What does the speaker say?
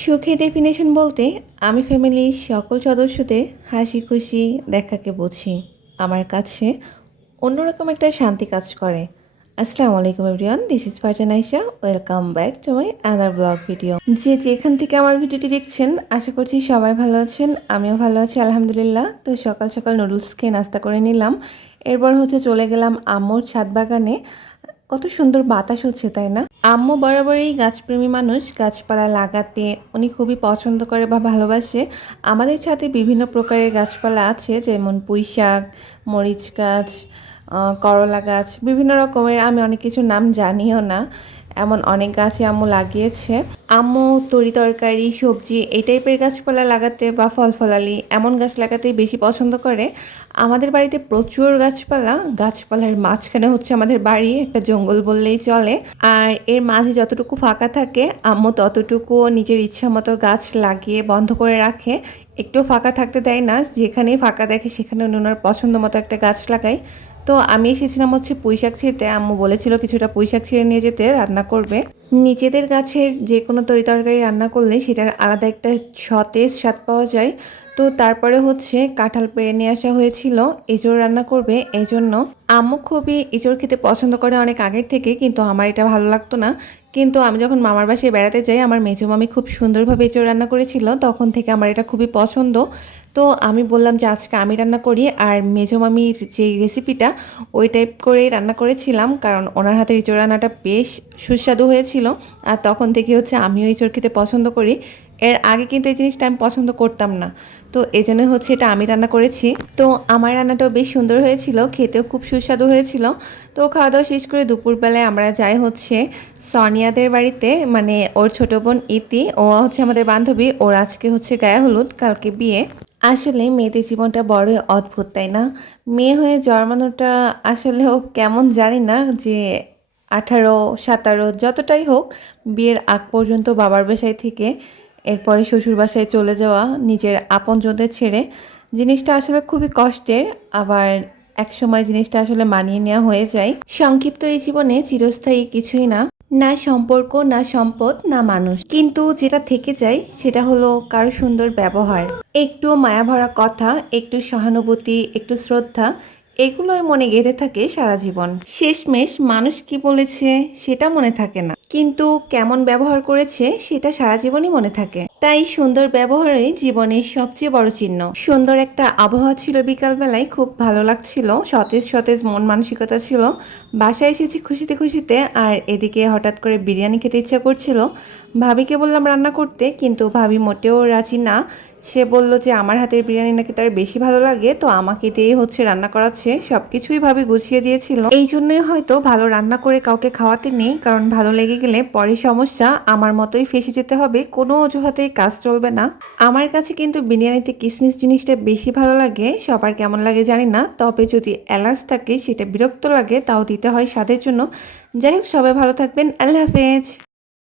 সুখের ডেফিনেশন বলতে আমি ফ্যামিলির সকল সদস্যদের হাসি খুশি দেখাকে বুঝি। আমার কাছে অন্যরকম একটা শান্তি কাজ করে। আসসালামু আলাইকুম everyone this is Farzan Aisa welcome back to my other vlog video যে যেখান থেকে আমার ভিডিওটি দেখছেন, আশা করছি সবাই ভালো আছেন, আমিও ভালো আছি, আলহামদুলিল্লাহ। তো সকাল সকাল নুডলস খেয়ে নাস্তা করে নিলাম। এরপর হচ্ছে চলে গেলাম আম্মুর ছাদ বাগানে। কত সুন্দর বাতাস হচ্ছে, তাই না? আম্মু বরাবরই গাছপ্রেমী মানুষ গাছপালা লাগাতে উনি খুবই পছন্দ করে বা ভালোবাসে। আমাদের ছাদে বিভিন্ন প্রকারের গাছপালা আছে, যেমন পুঁই শাক মরিচ গাছ করলা গাছ, বিভিন্ন রকমের, আমি অনেক কিছু নাম জানিও না, এমন অনেক গাছই আম্মু লাগিয়েছে। আম্মু, তরি তরকারি, সবজি, এই টাইপের গাছপালা লাগাতে বা ফল ফলালি এমন গাছ লাগাতেই বেশি পছন্দ করে। আমাদের বাড়িতে প্রচুর গাছপালা, গাছপালার মাঝখানে হচ্ছে আমাদের বাড়ি, একটা জঙ্গল বললেই চলে। আর এর মাঝে যতটুকু ফাঁকা থাকে, আম্মু ততটুকু নিজের ইচ্ছা মতো গাছ লাগিয়ে বন্ধ করে রাখে। একটু ফাঁকা থাকতে দেয় না যেখানেই ফাঁকা দেখে সেখানে ওনার পছন্দ মতো একটা গাছ লাগায়। তো আমি এসেছিলাম হচ্ছে পুঁইশাক ছিঁড়তে। আম্মু বলেছিল কিছুটা পুঁইশাক ছিঁড়ে নিয়ে যেতে, রান্না করবে। নিজেদের গাছের যে কোনো তরি তরকারি রান্না করলে সেটার আলাদা একটা সতেজ স্বাদ পাওয়া যায়। তো তারপরে হচ্ছে কাঁঠাল পেড়ে নিয়ে আসা হয়েছিল। এঁচড় রান্না করবে এই জন্য আম্মু খুবই এঁচড় খেতে পছন্দ করে অনেক আগের থেকে, কিন্তু আমার এটা ভালো লাগতো না। কিন্তু আমি যখন মামার বাসায় বেড়াতে যাই, আমার মেজো মামি খুব সুন্দরভাবে এঁচড় রান্না করেছিল, তখন থেকে আমার এটা খুবই পছন্দ। তো আমি বললাম যে, আজকে আমি রান্না করি। আর মেজো মামির যে রেসিপিটা, ওই টাইপ করেই রান্না করেছিলাম, কারণ ওনার হাতের ইঁচড় রান্নাটা বেশ সুস্বাদু হয়েছিল। আর তখন থেকে হচ্ছে আমিও ইঁচড় খেতে পছন্দ করি। এর আগে কিন্তু এই জিনিসটা আমি পছন্দ করতাম না। তো এই জন্য হচ্ছে এটা আমি রান্না করেছি। তো আমার রান্নাটাও বেশ সুন্দর হয়েছিল, খেতেও খুব সুস্বাদু হয়েছিল। তো খাওয়া দাওয়া শেষ করে দুপুরবেলায় আমরা যাই হচ্ছে সনিয়াদের বাড়িতে মানে ওর ছোট বোন ইতি, ও হচ্ছে আমাদের বান্ধবী, ওর আজকে হচ্ছে গায়ে হলুদ, কালকে বিয়ে। আসলে মেয়েদের জীবনটা বড়ই অদ্ভুত, তাই না? মেয়ে হয়ে জন্মানোটা আসলে ও কেমন জানি না যে আঠারো, সাতারো, যতটাই হোক, বিয়ের আগ পর্যন্ত বাবার বাসায় থেকে এরপরে শ্বশুর বাসায় চলে যাওয়া নিজের আপনজনদের ছেড়ে, জিনিসটা আসলে খুবই কষ্টের, আবার এক সময় জিনিসটা আসলে মানিয়ে নেওয়া হয়ে যায়। সংক্ষিপ্ত এই জীবনে চিরস্থায়ী কিছুই না না সম্পর্ক, না সম্পদ, না মানুষ। কিন্তু যেটা থেকে যায়, সেটা হলো কারও সুন্দর ব্যবহার। একটু মায়াভরা কথা, একটু সহানুভূতি, একটু শ্রদ্ধা, এগুলোই মনে গেঁথে থাকে সারা জীবন। শেষমেশ মানুষ কি বলেছে, সেটা মনে থাকে না। কিন্তু কেমন ব্যবহার করেছে সেটা সারা জীবনই মনে থাকে। তাই সুন্দর ব্যবহারই জীবনের সবচেয়ে বড় চিহ্ন। সুন্দর একটা আবহাওয়া ছিল বিকালবেলায়, খুব ভালো লাগছিল, সতেজ সতেজ মন মানসিকতা ছিল। বাসায় এসেছি খুশিতে খুশিতে, আর এদিকে হঠাৎ করে বিরিয়ানি খেতে ইচ্ছা করছিল। ভাবিকে বললাম রান্না করতে, কিন্তু ভাবি মোটেও রাজি না। সে বলল যে, আমার হাতের বিরিয়ানি নাকি তার বেশি ভালো লাগে, তো আমাকে দিয়ে হচ্ছে রান্না করাচ্ছে। সব কিছুই ভাবি গুছিয়ে দিয়েছিল। এই জন্যই হয়তো ভালো রান্না করে কাউকে খাওয়াতে নেই, কারণ ভালো লেগে গেলে পরে সমস্যা, আমার মতোই ফেসে যেতে হবে, কোনো অজুহাতেই কাজ চলবে না। আমার কাছে কিন্তু বিরিয়ানিতে কিসমিস জিনিসটা বেশি ভালো লাগে, সবার কেমন লাগে জানি না, তবে যদি এলাচ থাকে, সেটা বিরক্ত লাগে, তাও দিতে হয় স্বাদের জন্য। যাই হোক, সবাই ভালো থাকবেন, আল্লাহ হাফেজ।